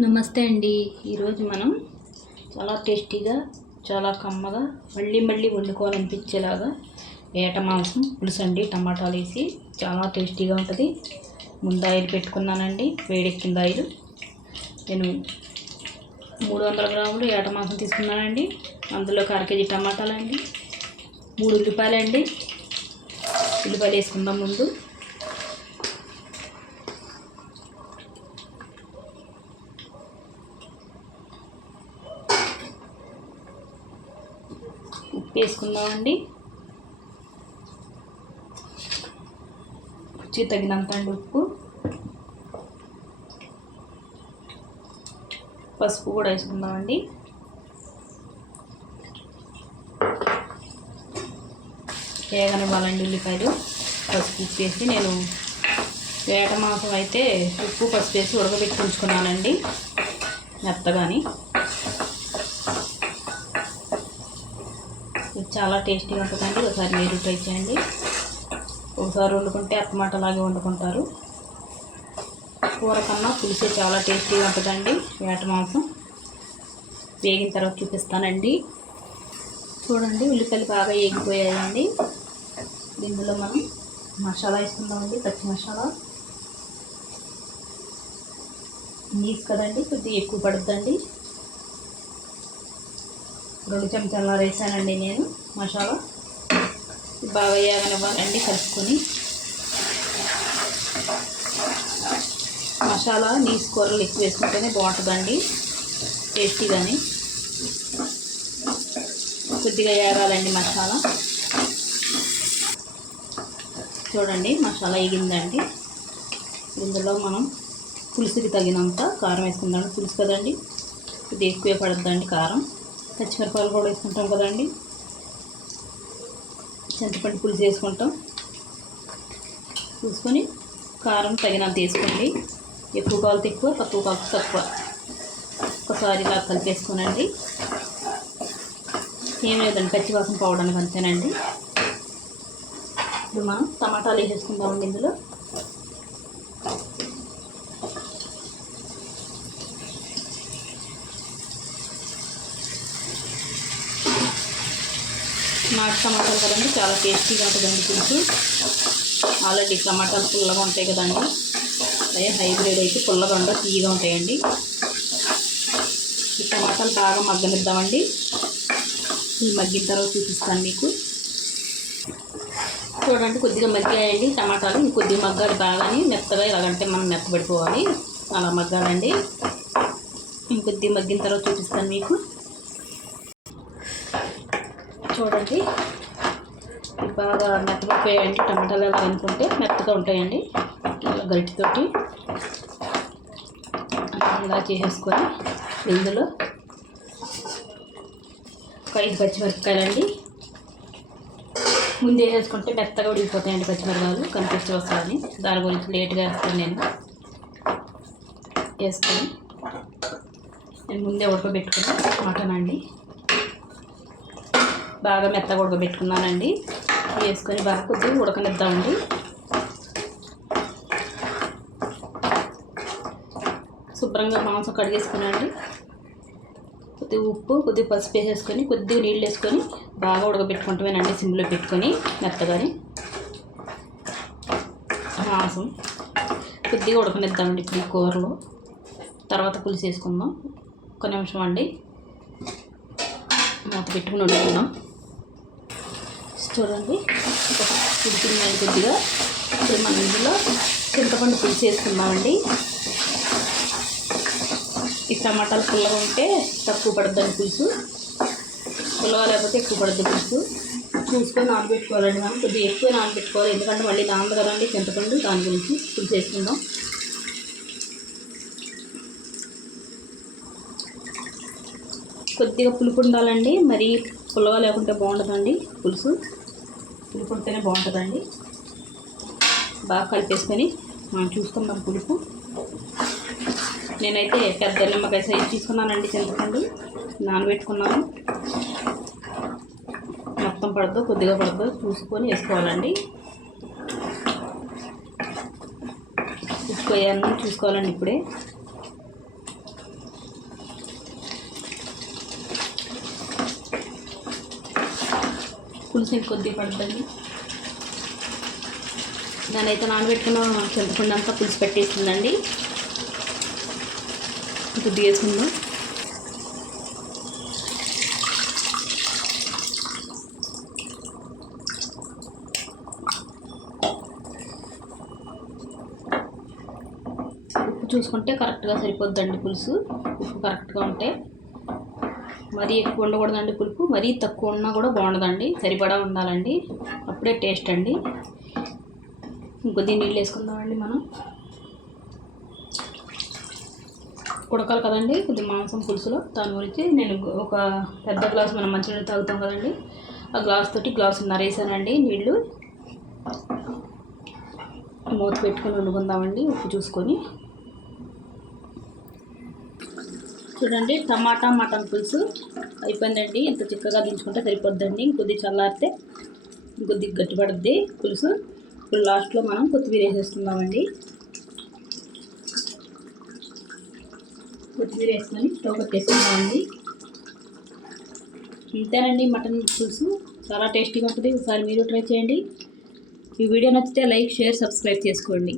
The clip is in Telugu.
నమస్తే అండి. ఈరోజు మనం చాలా టేస్టీగా చాలా కమ్మగా మళ్ళీ మళ్ళీ వండుకోవాలనిపించేలాగా ఏట మాంసం పులుసండి టమాటాలు వేసి చాలా టేస్టీగా ఉంటుంది. ముందు ఆయిల్ పెట్టుకున్నానండి. వేడెక్కింది ఆయిల్. నేను మూడు వందల గ్రాములు ఏట మాంసం తీసుకున్నానండి. అందులో అర కేజీ టమాటాలు అండి మూడు ఉల్లిపాయలు అండి ఉల్లిపాయలు వేసుకుందాం ముందు ఉప్పు వేసుకుందామండి రుచి తగినంత అండి ఉప్పు. పసుపు కూడా వేసుకుందామండి. వేగనివ్వాలండి ఉల్లిపాయలు. పసుపు ఉప్పు వేసి నేను వేట మాసం అయితే ఉప్పు పసుపు వేసి ఉడకబెట్టి ఉంచుకున్నానండి. మెత్తగాని ఇది చాలా టేస్టీగా ఉంటుందండి. ఒకసారి మీరు ట్రై చేయండి. ఒకసారి వండుకుంటే అత్తమాటలాగే వండుకుంటారు. కూర కన్నా పులిసే చాలా టేస్టీగా ఉంటుందండి. వేట మాంసం. వేగిన తర్వాత చూపిస్తానండి. చూడండి ఉల్లిపాయలు బాగా వేగిపోయాయండి దీనిలో మనం మసాలా వేసుకుందామండి పచ్చి మసాలా. నీస్ కదండి కొద్దిగా ఎక్కువ పడుతుందండి రెండు చెంచాల వేసానండి నేను మసాలా. బాగా వేయాలనివ్వాలండి కలుపుకొని. మసాలా నీసు కూరలు ఎక్కువ వేసుకుంటేనే బాగుంటుందండి టేస్టీగాని కొద్దిగా ఏరాలండి మసాలా. చూడండి మసాలా ఎగిందండి ఇందులో మనం పులుసుకి తగినంత కారం వేసుకుందాం. పులుసు కదండి ఇది ఎక్కువే పడుతుందండి కారం. పచ్చిమిరపాయలు కూడా వేసుకుంటాం కదండి. చింతపండు పులుసు వేసుకుంటాం చూసుకొని కారం తగినంత వేసుకోండి. ఎక్కువ కావాలి ఎక్కువ తక్కువ కావాలి తక్కువ. ఒకసారి ఇలా కలిపేసుకోనండి. ఏం లేదండి పచ్చివాసన పోవడానికి అంతేనండి. ఇప్పుడు మనం టమాటాలు వేసేసుకుందామండి ఇందులో. నాటు టమాటాలు కదండి చాలా టేస్టీగా ఉంటుందండి పులుసు. ఆల్రెడీ టమాటాలు పుల్లగా ఉంటాయి కదండి. అదే హైబ్రిడ్ అయితే పుల్లగా ఉండవు తీయగా ఉంటాయండి. ఈ టమాటాలు బాగా మగ్గనిద్దామండి. ఈ మగ్గిన తర్వాత చూపిస్తాను మీకు. చూడండి కొద్దిగా మగ్గాయండి టమాటాలు. ఇంకొద్దిగా మగ్గాలి బాగాని మెత్తగా ఇలాగంటే మనం మెత్తబడిపోవాలి అలా మగ్గాలండి. ఇంకొద్దిగా మగ్గిన తర్వాత చూపిస్తాను మీకు. చూడండి. బాగా మెత్తపడిపోయాయండి టమాటాలు ఎలా అనుకుంటే మెత్తగా ఉంటాయండి. ఇలా గరిటితోటి ఇలా చేసేసుకొని ఇందులో ఒక ఐదు పచ్చిమిరపకాయలండి. ముందే వేసుకుంటే మెత్తగా ఉడికిపోతాయండి పచ్చిమిరపకాయలు. కనిపిస్తూ వస్తాయని. దాని గురించి లేట్గా వేస్తాను నేను. వేసుకొని నేను ముందే ఉడకబెట్టుకుని మటన్ అండి. బాగా మెత్తగా ఉడకబెట్టుకున్నానండి. వేసుకొని బాగా కొద్దిగా ఉడకనిద్దామండి. శుభ్రంగా మాంసం కడిగేసుకున్నాండి కొద్దిగా ఉప్పు కొద్దిగా పసుపు వేసేసుకొని కొద్దిగా నీళ్ళు వేసుకొని బాగా ఉడకబెట్టుకుంటామేనండి సిమ్లో పెట్టుకొని మెత్తగాని. మాంసం కొద్దిగా ఉడకనిద్దామండి ఇప్పుడు కూరలో. తర్వాత పులుసు వేసుకుందాం. ఒక నిమిషం అండి. మూత పెట్టుకుని వండుకుందాం. చూడండి. ఉడికిందండి కొద్దిగా ఇప్పుడు మనం ఇందులో చింతపండు పులుసు వేసుకుందామండి ఈ టమాటాలు పుల్లగా ఉంటే తక్కువ పడుతుంది పులుసు. పుల్లగా లేకపోతే ఎక్కువ పడుతుంది పులుసు. చూసుకొని నానబెట్టుకోవాలండి మనం. కొద్దిగా ఎక్కువ నానబెట్టుకోవాలి. ఎందుకంటే మళ్ళీ నానదు కదండి చింతపండు దాని గురించి పులుసు వేసుకుందాం కొద్దిగా పులుపు ఉండాలండి. మరీ పుల్లగా లేకుంటే బాగుంటుందండి పులుసు. పులుపు ఉంటేనే బాగుంటుందండి. బాగా కలిపేసుకొని మనం చూసుకుందాం పులుపు. నేనైతే పెద్ద నిమ్మకాయ సైజ్ తీసుకున్నానండి చింతపండు. నానబెట్టుకున్నాను. మొత్తం పడద్దు కొద్దిగా పడద్దు చూసుకొని వేసుకోవాలండి. ఉప్పు వేయాలని చూసుకోవాలండి ఇప్పుడే. పులుసు కొద్ది పడుతుంది దానైతే నానబెట్టుకున్న చింతపండు అంతా పులుసు పెట్టేసిందండి కొద్దిగా వేసుకుందాం ఉప్పు చూసుకుంటే కరెక్ట్గా సరిపోద్దండి పులుసు. ఉప్పు కరెక్ట్గా ఉంటే. మరీ ఎక్కువ ఉండకూడదండి పులుపు. మరీ తక్కువ ఉన్నా కూడా బాగుండదండి. సరిపడా ఉండాలండి. అప్పుడే టేస్ట్ అండి. ఇంకొద్ది నీళ్ళు వేసుకుందామండి మనం. ఉడకాలి కదండి కొద్ది మాంసం పులుసులో. దాని గురించి నేను ఒక పెద్ద గ్లాస్ మనం మంచినీళ్ళు తాగుతాం కదండి. ఆ గ్లాస్ తోటి గ్లాస్ నరేసానండి నీళ్ళు. మూత పెట్టుకొని వండుకుందామండి ఉప్పు చూసుకొని. చూడండి టమాటా మటన్ పులుసు అయిపోయిందండి. ఇంత చిక్కగా దించుకుంటే సరిపోద్దండి. ఇంకొద్ది చల్లారితే ఇంకొద్ది గట్టిపడుద్ది పులుసు. ఇప్పుడు లాస్ట్లో మనం కొత్తిమీర వేసేసుకుందామండి. కొత్తిమీర వేసుకొని స్టవ్ కట్టేసుకుందామండి. ఇంతేనండి మటన్ పులుసు. చాలా టేస్టీగా ఉంటుంది. ఒకసారి మీరు ట్రై చేయండి. ఈ వీడియో నచ్చితే లైక్ షేర్ సబ్స్క్రైబ్ చేసుకోండి.